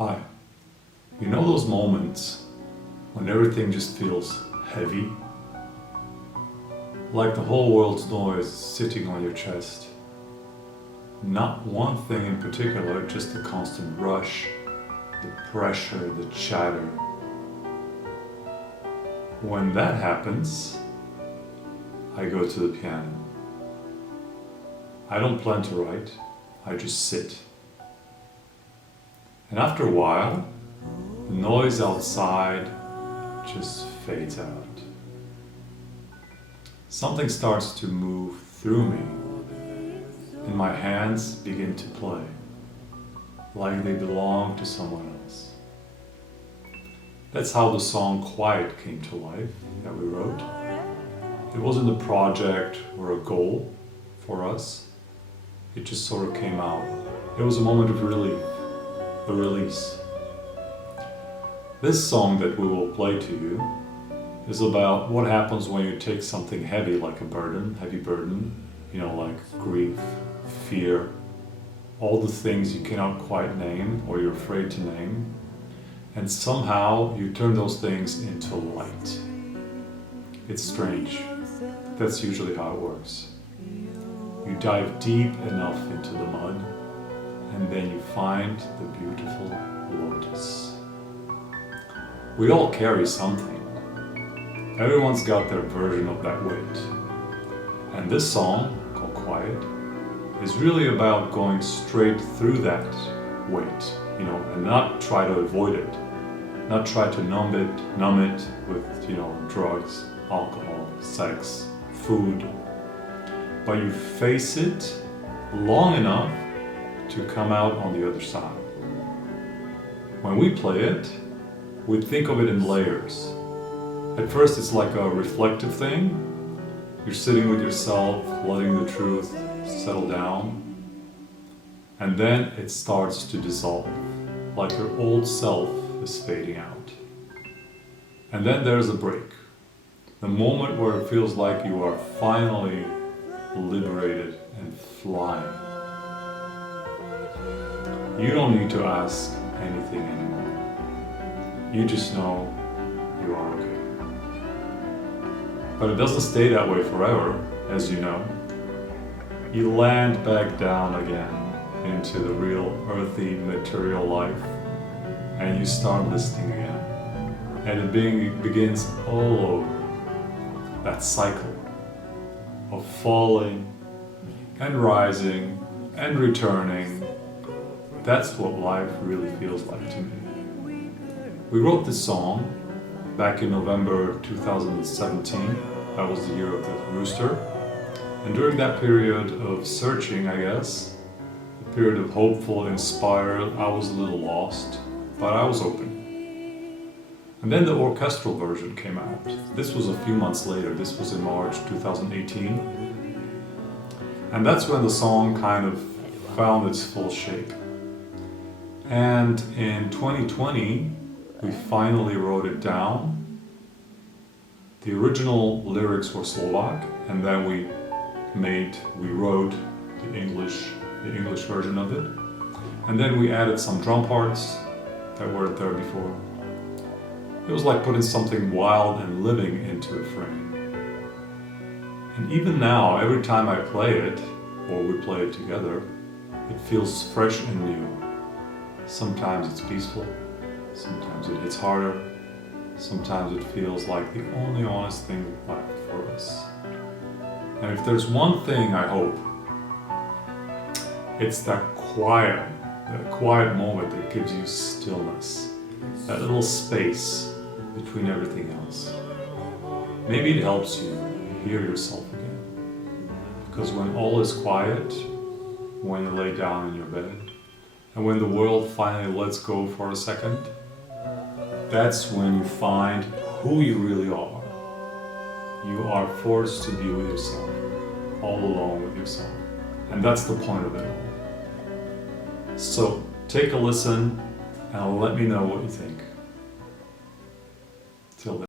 Hi. You know those moments when everything just feels heavy? Like the whole world's noise sitting on your chest. Not one thing in particular, just the constant rush, the pressure, the chatter. When that happens, I go to the piano. I don't plan to write, I just sit. And after a while, the noise outside just fades out. Something starts to move through me, and my hands begin to play, like they belong to someone else. That's how the song Quiet came to life that we wrote. It wasn't a project or a goal for us. It just sort of came out. It was a moment of relief, a release. This song that we will play to you is about what happens when you take something heavy like a burden, heavy burden, like grief, fear, all the things you cannot quite name or you're afraid to name, and somehow you turn those things into light. It's strange. That's usually how it works. You dive deep enough into the mud, and then you find the beautiful lotus. We all carry something. Everyone's got their version of that weight. And this song, called Quiet, is really about going straight through that weight, and not try to avoid it. Not try to numb it with, drugs, alcohol, sex, food. But you face it long enough to come out on the other side. When we play it, we think of it in layers. At first it's like a reflective thing. You're sitting with yourself, letting the truth settle down. And then it starts to dissolve, like your old self is fading out. And then there's a break. The moment where it feels like you are finally liberated and flying. You don't need to ask anything anymore. You just know you are okay. But it doesn't stay that way forever, as you know. You land back down again into the real earthy material life, and you start listening again. And it begins all over. That cycle of falling and rising and returning. That's what life really feels like to me. We wrote this song back in November 2017. That was the year of the rooster. And during that period of searching, I guess, a period of hopeful, inspired, I was a little lost, but I was open. And then the orchestral version came out. This was a few months later. This was in March 2018. And that's when the song kind of found its full shape. And in 2020, we finally wrote it down. The original lyrics were Slovak, and then we wrote the English version of it. And then we added some drum parts that weren't there before. It was like putting something wild and living into a frame. And even now, every time I play it, or we play it together, it feels fresh and new. Sometimes it's peaceful, sometimes it hits harder, sometimes it feels like the only honest thing left for us. And if there's one thing I hope, it's that quiet moment that gives you stillness, that little space between everything else. Maybe it helps you hear yourself again. Because when all is quiet, when you lay down in your bed, and when the world finally lets go for a second, that's when you find who you really are. You are forced to be with yourself, all alone with yourself. And that's the point of it all. So take a listen and let me know what you think. Till then.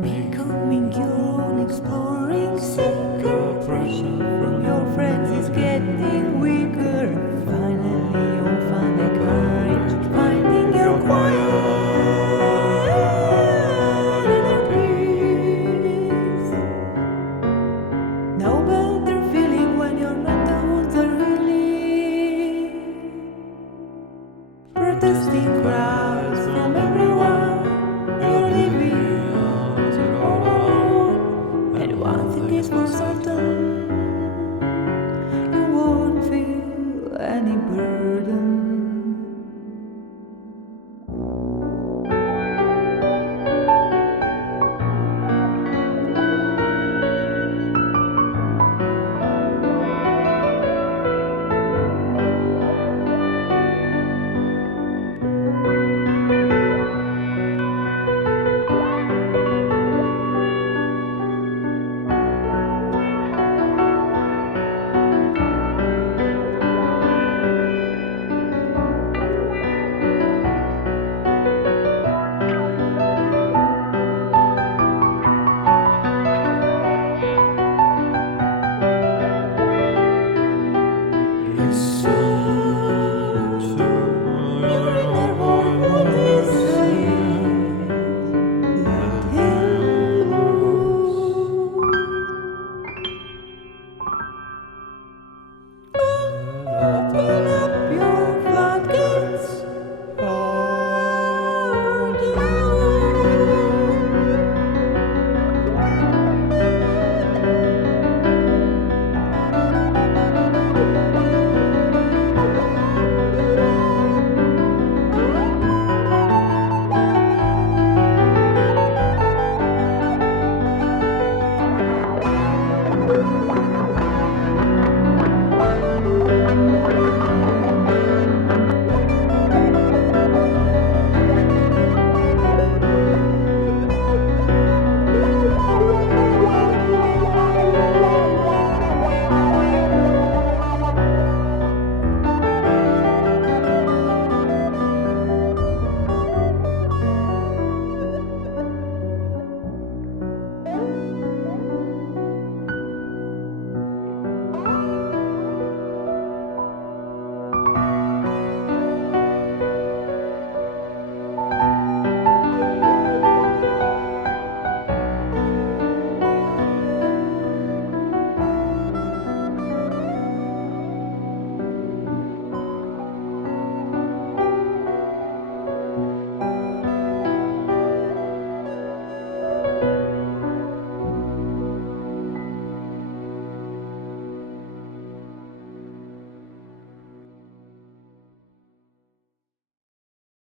Becoming your own exploring seeker. Pressure from your friends is getting